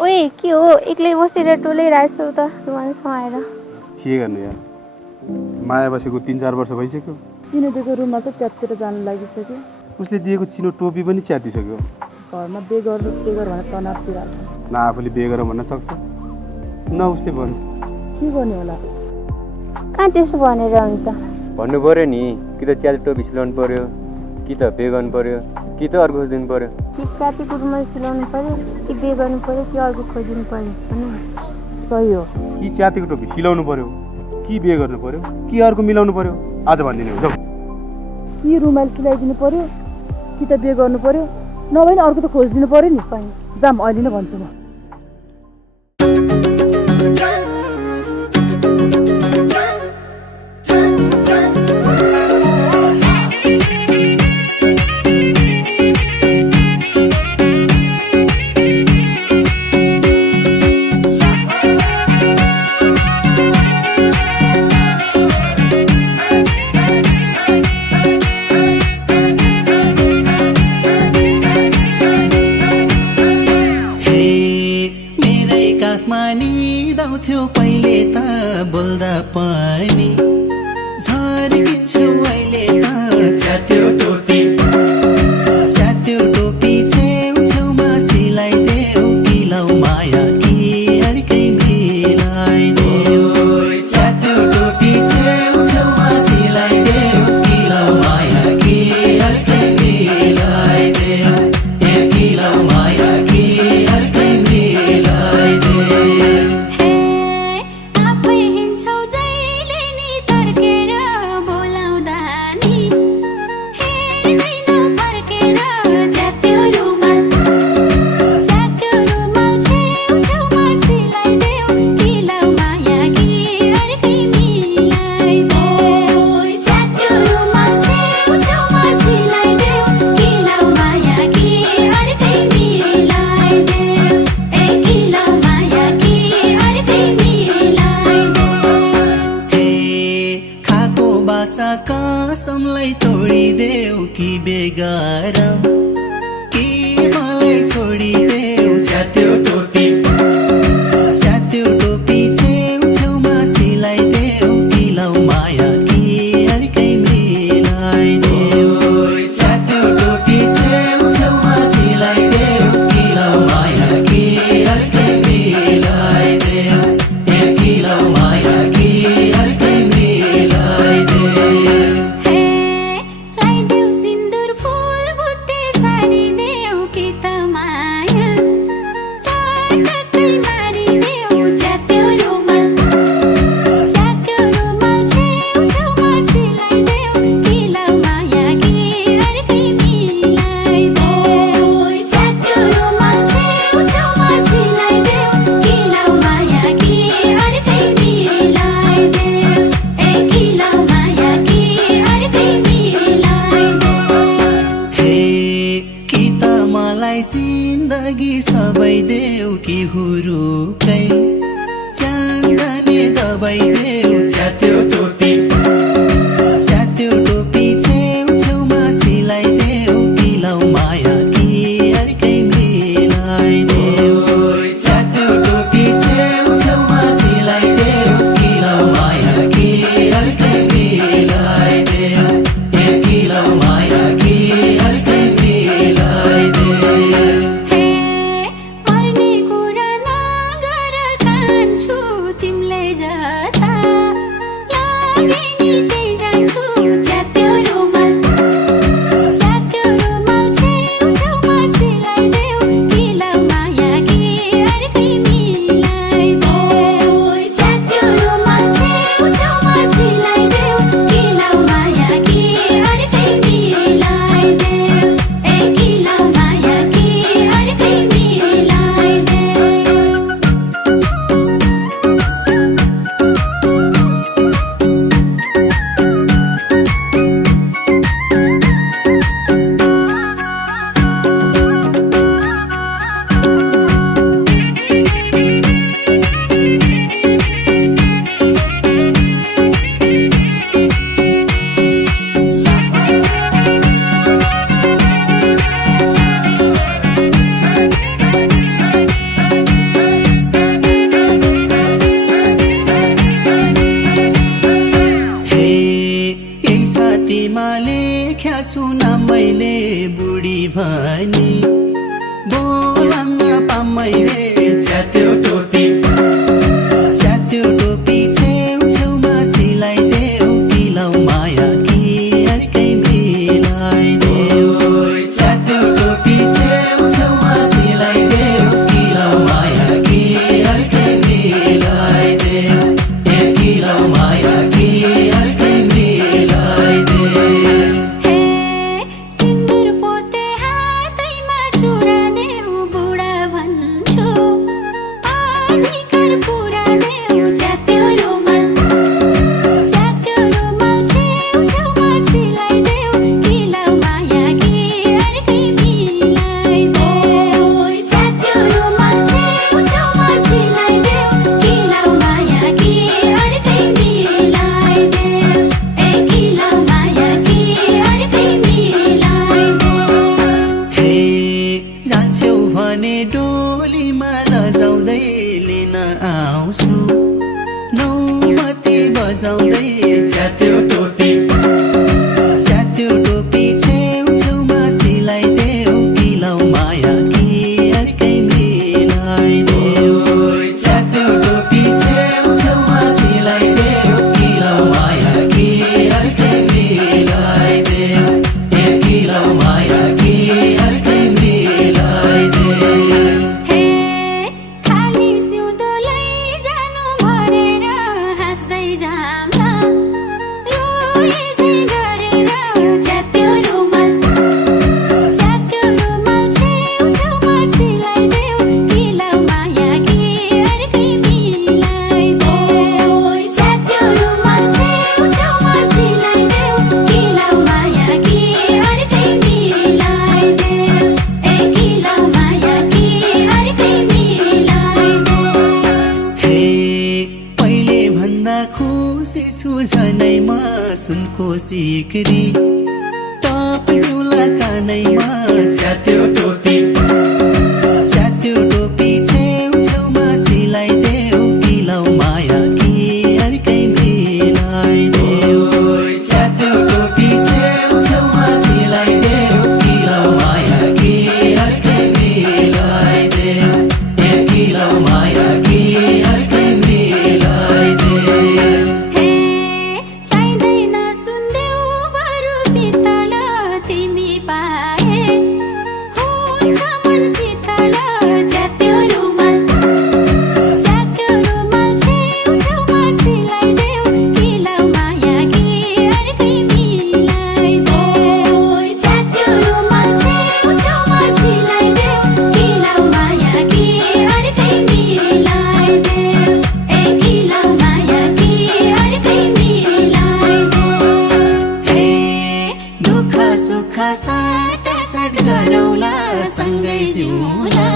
ओए के हो एक्लै बसेर टोलाइरहेछौ त रुमाल समाएर के गर्नु यार माया बसेको 3-4 वर्ष भइसक्यो चिनो दिएको रुममा त च्यातिर जानु लागिसक्यो उसले दिएको चिनो टोपी पनि च्यातिसक्यो घरमा बे गर भनेर तनावतिर हाल्छ न आफूले बिहे गर भन्न सक्छ न उसले भन्छ के गर्ने होला कहाँ त्यसो भनेर हुन्छ भन्नु पर्यो नि कि त च्याति टोपी सिलाउनु पर्यो कि त बे गर्नु पर्यो कि त अर्को खोजिदिनु पर्यो कि काटेको रुमाल सिलाउनु पर्यो कि बे गर्नु पर्यो कि अर्को खोजिदिनु पर्यो भन्नु सही हो कि च्यातिको टोपी सिलाउनु पर्यो कि बिहे गर्नु पर्यो कि अर्को मिलाउनु पर्यो आज भनिदिनु जाऊ कि रुमाल सिलाइदिनु पर्यो कि त बे गर्नु पर्यो नभए नि अर्को त खोजिदिनु पर्यो नि जाम अहिले नै भन्छु म पहिले त बोल्दा पनि झर्किन्छु अहिले त च्यात्यो टोपी छेउछेउमा सिलाइदेऊ किलाउ माया कि अर्कै मिलाइदेऊ च्यात्यो टोपी छेउछेउमा सिलाइदेऊ किलाउ माया कि अर्कै मिलाइदेऊ किलाउ माया कि अर्कै मिलाइदेऊ कसमलाई तोडिदेऊ कि बेगार कि मलाई छोडिदेऊ च्यात्यो टोपी छेउछेउमा सिलाइदेऊ किलाउ माया कि अर्कै मिलाइदेऊ च्यात्यो टोपी छेउछेउमा सिलाइदेऊ किलाउ माया कि अर्कै मिलाइदेऊ किलाउ माया कि अर्कै मिलाइदेऊ जिन्दगी सबै देऊ कि हुरुकै चाँदनी दबाई देऊ च्यात्यो टोपी छेउछेउमा सिलाइदेऊ किलाउ माया कि अर्कै मिलाइदेऊ च्यात्यो टोपी छेउछेउमा सिलाइदेऊ किलाउ माया कि अर्कै मिलाइदेऊ किलाउ माया कि अर्कै मिलाइदेऊ तिमीलाई जाता छातीमा लेख्या छु नाम मैले बुढी भनी बोलाउन पाम मैले च्यात्यो टोपी छेउछेउमा सिलाइदेऊ किलाउ माया कि अर्कै मिलाइदेऊ च्यात्यो टोपी छेउछेउमा सिलाइदेऊ किलाउ माया कि अर्कै मिलाइदेऊ किलाउ माया कि अर्कै मिलाइदेऊ हे सिन्दुर पोते हातैमा चुरा देऊ बुढा भन्छु अधिकार पुरा देऊ च्यात्यो रुमाल छेउछेउमा सिलाइदेऊ किलाउ माया कि अर्कै मिलाइदेऊ च्यात्यो रुमाल छेउछेउमा सिलाइदेऊ किलाउ माया कि अर्कै मिलाइदेऊ किलाउ माया कि अर्कै मिलाइदेऊ हे जान्छौ भने डोलीमा लजाउँदै लिन आउँछु नौमती बजाउँदै च्यात्यो टोपी छेउछेउमा सिलाइदेऊ किलाउ माया कि अर्कै मिलाइदेऊ च्यात्यो टोपी छेउछेउमा सिलाइदेऊ किलाउ माया कि अर्कै मिलाइदेऊ किलाउ माया कि अर्कै मिलाइदेऊ हे खाली सिउँदो लैजानु भरेर हाँस्दै जाम्ला रोए झै गरेर च्यात्यो रुमाल छेउछेउमा सिलाइदेऊ किलाउ माया कि अर्कै मिलाइदेऊ च्यात्यो रुमाल छेउछेउमा सिलाइदेऊ किलाउ माया कि अर्कै मिलाइदेऊ किलाउ माया कि अर्कै मिलाइदेऊ हे पहिले भन्दा खुसी छु झनै म सुनको सिक्री टप दिउला कानैमा च्यात्यो टोपी छेउछेउमा सिलाइदेऊ किलाउ माया कि अर्कै मिलाइदेऊ च्यात्यो टोपी छेउछेउमा सिलाइदेऊ किलाउ माया कि अर्कै मिलाइदेऊ किलाउ माया कि अर्कै मिलाइदेऊ हे चाहिँदैन सुन्देऊ बरु पितल तिमी पाए हुन्छ मन शीतल च्यात्यो रुमाल छेउछेउमा सिलाइदेऊ किलाउ माया कि अर्कै मिलाइदेऊ च्यात्यो रुमाल छेउछेउमा सिलाइदेऊ किलाउ माया कि अर्कै मिलाइदेऊ किलाउ माया कि अर्कै मिलाइदेऊ हे दुःख सुख साट गरौला सँगै जिउला